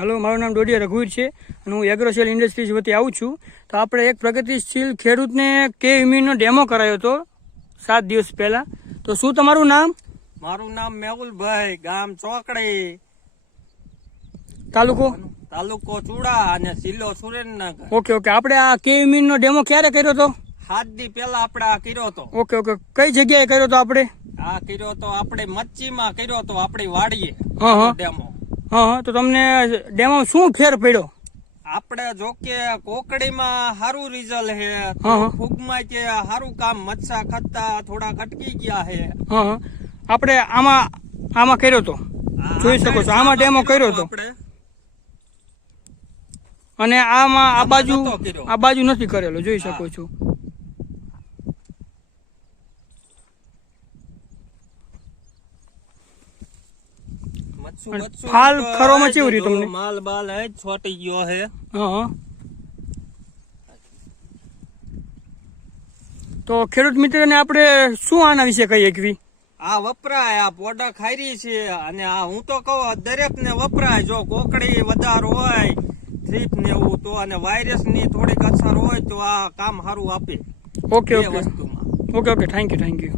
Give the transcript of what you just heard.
હાલો, મારું નામ ડોડિયા રઘુવીર છે અને હું એગ્રોસેલ ઇન્ડસ્ટ્રીઝ વતી આવું છું. તો આપણે એક પ્રગતિશીલ ખેડૂતને કે ઇમ્યુનનો ડેમો કરાયો હતો 7 દિવસ પહેલા. તો શું તમારું નામ? મારું નામ મેહુલભાઈ, ગામ ચોકડી, તાલુકો ચુડા અને જિલ્લો સુરેન્દ્રનગર. ઓકે. આપણે આ કે ઇમ્યુનનો ડેમો ક્યારે કર્યો હતો? 7 દી પહેલા આપણે આ કર્યો હતો. ઓકે. કઈ જગ્યાએ કર્યો હતો આપણે? આ કર્યો તો આપણે મચ્છીમાં કર્યો તો આપણી વાડીએ ડેમો. તો તમને ડેમો શું ફેર પડ્યો? આપણે જો કે કોકડીમાં સારું રિઝલ્ટ છે, ફૂગમાં કે સારું કામ, મચ્છા ખતતા થોડા અટકી ગયા છે. આપણે આમાં કર્યો તો, જોઈ શકો છો, આમાં ડેમો કર્યો તો. અને આમાં આ બાજુ નથી કરેલો, જોઈ શકો છો. ફાલ ખરોમાં કેવું રહ્યું તમને? માલ બાલ છોટી ગયો છે. તો ખેડૂત મિત્રને આપણે શું આના વિશે કહીએ કે આ વપરાય, આ પોડા ખાયરી છે અને આ હું તો કહું દરેક ને વપરાય. જો કોકડી વધારે હોય, થ્રીપ ને એવું તો, અને વાયરસ ની થોડીક અસર હોય તો આ કામ સારું આપે. ઓકે. વસ્તુમાં. ઓકે. Thank you.